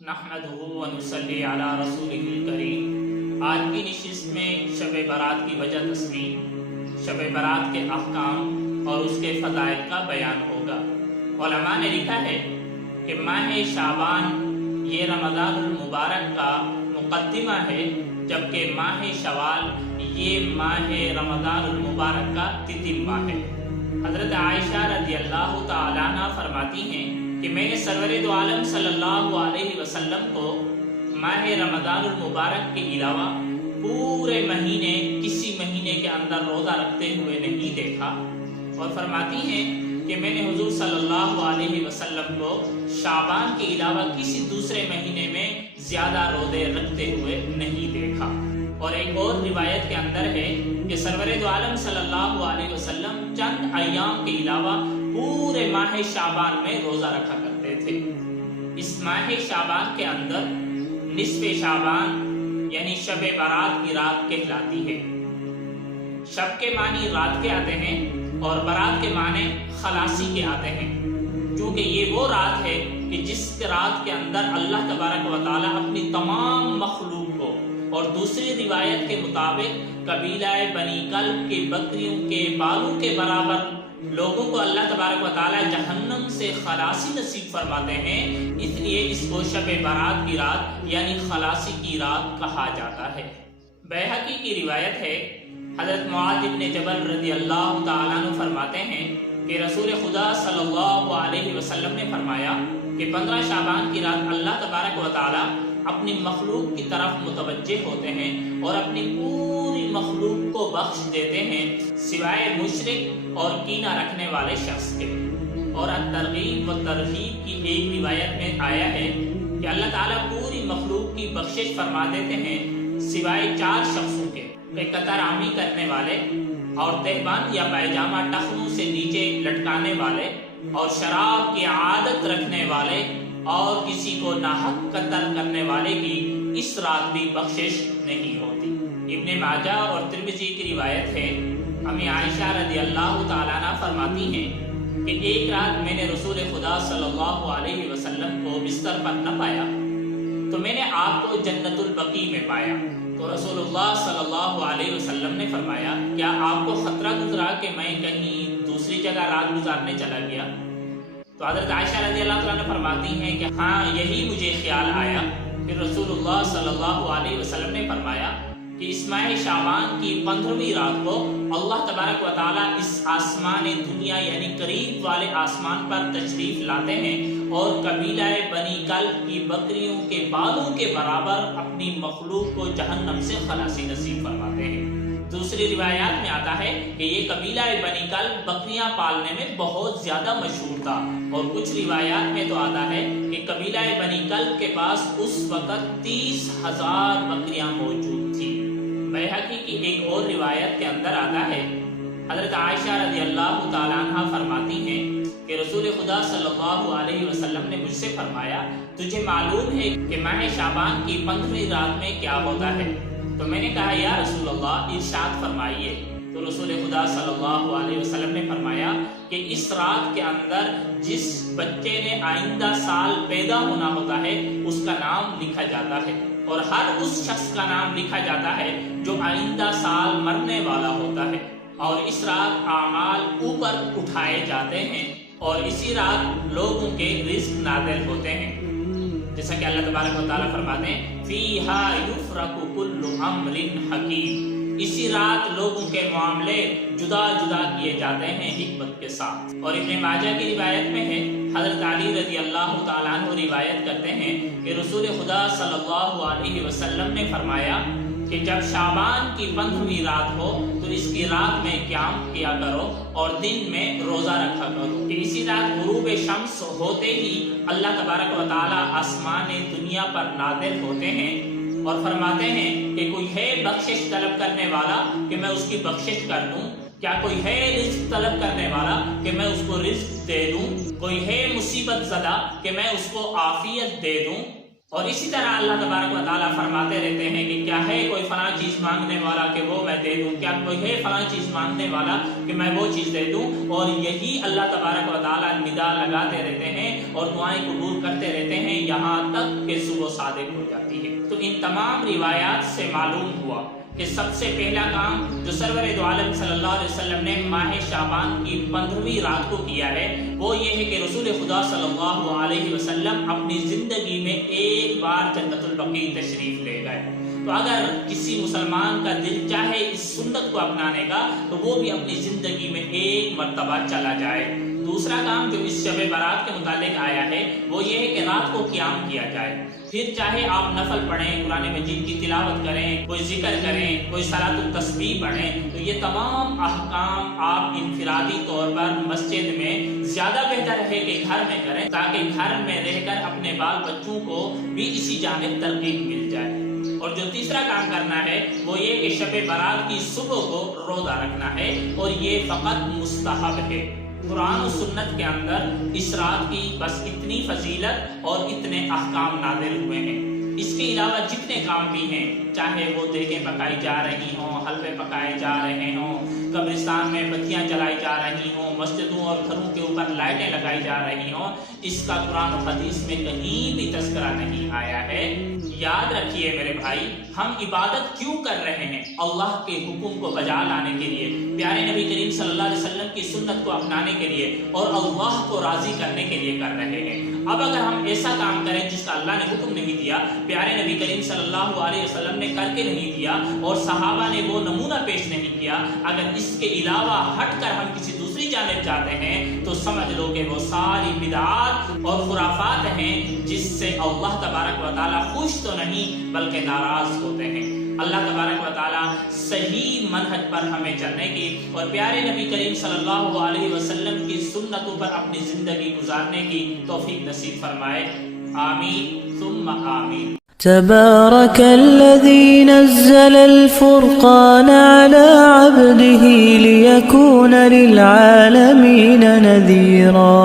نحمدہ و نصلی علی رسولہ الکریم۔ آج کی نشست میں شب برات کی وجہ تسلیم، شب برات کے احکام اور اس کے فضائل کا بیان ہوگا۔ علماء نے لکھا ہے کہ ماہ شعبان یہ رمضان المبارک کا مقدمہ ہے، جبکہ ماہ شوال یہ ماہ رمضان المبارک کا تتمہ ہے۔ حضرت عائشہ رضی اللہ تعالیٰ عنہ فرماتی ہیں کہ میں نے سرور دو عالم صلی اللہ علیہ وسلم کو ماہ رمضان المبارک کے علاوہ پورے مہینے کسی مہینے کے اندر روزہ رکھتے ہوئے نہیں دیکھا، اور فرماتی ہیں کہ میں نے حضور صلی اللہ علیہ وسلم کو شعبان کے علاوہ کسی دوسرے مہینے میں زیادہ روزے رکھتے ہوئے نہیں دیکھا۔ اور ایک اور روایت کے اندر ہے کہ سرور دو عالم صلی اللہ علیہ وسلم چند ایام کے علاوہ پورے ماہ شعبان میں روزہ رکھا کرتے تھے۔ اس ماہ شعبان کے اندر نصف شعبان یعنی شب برات کی رات کہلاتی ہے۔ شب کے معنی رات کے آتے ہیں اور برات کے معنی خلاصی کے آتے ہیں، کیونکہ یہ وہ رات ہے کہ جس رات کے اندر اللہ تبارک و تعالی اپنی تمام مخلوق کو، اور دوسری روایت کے مطابق قبیلہ بنی کلب کے بکریوں کے بالوں کے برابر لوگوں کو اللہ تبارک و تعالی جہنم سے خلاصی نصیب فرماتے ہیں، اس لیے اس کو شب برات کی رات یعنی خلاصی کی رات کہا جاتا ہے۔ بیہقی کی روایت ہے، حضرت معاذ بن جبل رضی اللہ تعالیٰ عنہ فرماتے ہیں کہ رسول خدا صلی اللہ علیہ وسلم نے فرمایا کہ 15 شعبان کی رات اللہ تبارک و تعالی اپنی مخلوق کی طرف متوجہ ہوتے ہیں اور اپنی پوری مخلوق کو بخش دیتے ہیں سوائے مشرک اور کینہ رکھنے والے شخص کے۔ اور ترغیب و ترہیب کی ایک روایت میں آیا ہے کہ اللہ تعالیٰ پوری مخلوق کی بخشش فرما دیتے ہیں سوائے 4 شخصوں کے، قطر عامی کرنے والے، اور تہبند یا پائجامہ ٹخنوں سے نیچے لٹکانے والے، اور شراب کی عادت رکھنے والے، اور کسی کو ناحق قتل کرنے والے کی اس رات بھی بخشش نہیں ہوتی۔ ابن ماجہ اور ترمذی کی روایت ہے، امی عائشہ رضی اللہ تعالیٰ عنہ فرماتی ہیں کہ ایک رات میں نے رسول خدا صلی اللہ علیہ وسلم کو بستر پر نہ پایا تو میں نے آپ کو جنت البقیع میں پایا، تو رسول اللہ صلی اللہ علیہ وسلم نے فرمایا کیا آپ کو خطرہ گزرا کہ میں کہیں دوسری جگہ رات گزارنے چلا گیا؟ تو حضرت عائشہ رضی اللہ عنہ فرماتی ہیں کہ ہاں یہی مجھے خیال آیا۔ پھر رسول اللہ صلی اللہ علیہ وسلم نے فرمایا کہ اس ماہ شعبان کی 15ویں رات کو اللہ تبارک و تعالیٰ اس آسمان دنیا یعنی قریب والے آسمان پر تشریف لاتے ہیں اور قبیلہ بنی کلب کی بکریوں کے بالوں کے برابر اپنی مخلوق کو جہنم سے خلاصی نصیب فرماتے ہیں۔ دوسری روایات میں آتا ہے کہ یہ قبیلہ بنی کلب بکریاں پالنے میں بہت زیادہ مشہور تھا، اور کچھ روایات میں تو آتا ہے کہ قبیلہ بنی کلب کے پاس اس وقت 30,000 بکریاں موجود تھیں۔ بیہقی کی ایک اور روایت کے اندر آتا ہے، حضرت عائشہ رضی اللہ تعالیٰ عنہ فرماتی ہیں کہ رسول خدا صلی اللہ علیہ وسلم نے مجھ سے فرمایا تجھے معلوم ہے کہ ماہ شعبان کی 15ویں رات میں کیا ہوتا ہے؟ تو میں نے کہا یا رسول اللہ ارشاد فرمائیے۔ تو رسول خدا صلی اللہ علیہ وسلم نے فرمایا کہ اس رات کے اندر جس بچے نے آئندہ سال پیدا ہونا ہوتا ہے اس کا نام لکھا جاتا ہے، اور ہر اس شخص کا نام لکھا جاتا ہے جو آئندہ سال مرنے والا ہوتا ہے، اور اس رات اعمال اوپر اٹھائے جاتے ہیں، اور اسی رات لوگوں کے رزق نازل ہوتے ہیں، جیسا کہ اللہ تبارک و تعالیٰ فرماتے ہیں فیہا یفرق کل امر حکیم، اسی رات لوگوں کے معاملے جدا جدا کیے جاتے ہیں حکمت کے ساتھ۔ اور ابن ماجہ کی روایت میں ہے، حضرت علی رضی اللہ تعالیٰ عنہ روایت کرتے ہیں کہ رسول خدا صلی اللہ علیہ وسلم نے فرمایا کہ جب شعبان کی 15ویں رات ہو تو اس کی رات میں قیام کیا کرو اور دن میں روزہ رکھا کرو، کہ اسی رات غروب شمس ہوتے ہی اللہ تبارک و تعالیٰ آسمان دنیا پر نازل ہوتے ہیں اور فرماتے ہیں کہ کوئی ہے بخشش طلب کرنے والا کہ میں اس کی بخشش کر دوں، کیا کوئی ہے رزق طلب کرنے والا کہ میں اس کو رزق دے دوں، کوئی ہے مصیبت زدہ کہ میں اس کو عافیت دے دوں۔ اور اسی طرح اللہ تبارک و تعالیٰ فرماتے رہتے ہیں کہ کیا ہے کوئی فلاں چیز مانگنے والا کہ وہ میں دے دوں، کیا کوئی ہے فلاں چیز مانگنے والا کہ میں وہ چیز دے دوں، اور یہی اللہ تبارک و تعالیٰ ندا لگاتے رہتے ہیں اور دعائیں قبول کرتے رہتے ہیں یہاں تک کہ صبح صادق ہو جاتی ہے۔ تو ان تمام روایات سے معلوم ہوا کہ سب سے پہلا کام جو سرور دو عالم صلی اللہ علیہ وسلم نے ماہ شعبان کی 15ویں رات کو کیا ہے وہ یہ ہے کہ رسول خدا صلی اللہ علیہ وسلم اپنی زندگی میں ایک بار جنت البقیع تشریف لے گئے۔ تو اگر کسی مسلمان کا دل چاہے اس سنت کو اپنانے کا تو وہ بھی اپنی زندگی میں ایک مرتبہ چلا جائے۔ دوسرا کام جو اس شب برات کے متعلق آیا ہے وہ یہ ہے کہ رات کو قیام کیا جائے، پھر چاہے آپ نفل پڑھیں، قرآن مجید کی تلاوت کریں، کوئی ذکر کریں، کوئی صلاۃ التسبیح پڑھیں، تو یہ تمام احکام آپ انفرادی طور پر مسجد میں زیادہ بہتر ہے کہ گھر میں کریں تاکہ گھر میں رہ کر اپنے بال بچوں کو بھی اسی جانب ترغیب مل جائے۔ اور جو تیسرا کام کرنا ہے وہ یہ کہ شب برات کی صبح کو روزہ رکھنا ہے، اور یہ فقط مستحب ہے۔ قرآن و سنت کے اندر اس رات کی بس اتنی فضیلت اور اتنے احکام نازل ہوئے ہیں۔ اس کے علاوہ جتنے کام بھی ہیں، چاہے وہ دیگیں پکائی جا رہی ہوں، حلوے پکائے جا رہے ہوں، قبرستان میں بتیاں جلائی جا رہی ہوں، مسجدوں اور گھروں کے اوپر لائٹیں لگائی جا رہی ہوں، اس کا قرآن و حدیث میں کہیں بھی تذکرہ نہیں آیا ہے۔ یاد رکھیے میرے بھائی، ہم عبادت کیوں کر رہے ہیں؟ اللہ کے حکم کو بجا لانے کے لیے، پیارے نبی کریم صلی اللہ علیہ وسلم کی سنت کو اپنانے کے لیے اور اللہ کو راضی کرنے کے لیے کر رہے ہیں۔ اب اگر ہم ایسا کام کریں جس کا اللہ نے حکم نہیں دیا، پیارے نبی کریم صلی اللہ علیہ وسلم نے کر کے نہیں دیا اور صحابہ نے وہ نمونہ پیش نہیں کیا، اگر اس کے علاوہ ہٹ کر ہم کسی دوسری جانب جاتے ہیں تو سمجھ لو کہ وہ ساری بدعات اور خرافات ہیں جس سے اللہ تبارک و تعالیٰ خوش تو نہیں بلکہ ناراض ہوتے ہیں۔ اللہ تبارک و تعالیٰ صحیح منہج پر ہمیں چلنے کی اور پیارے نبی کریم صلی اللہ علیہ وسلم کی سنتوں پر اپنی زندگی گزارنے کی توفیق نصیب فرمائے۔ آمین ثم آمین۔ تبارك الذي نزل الفرقان على عبده ليكون للعالمين نذيرا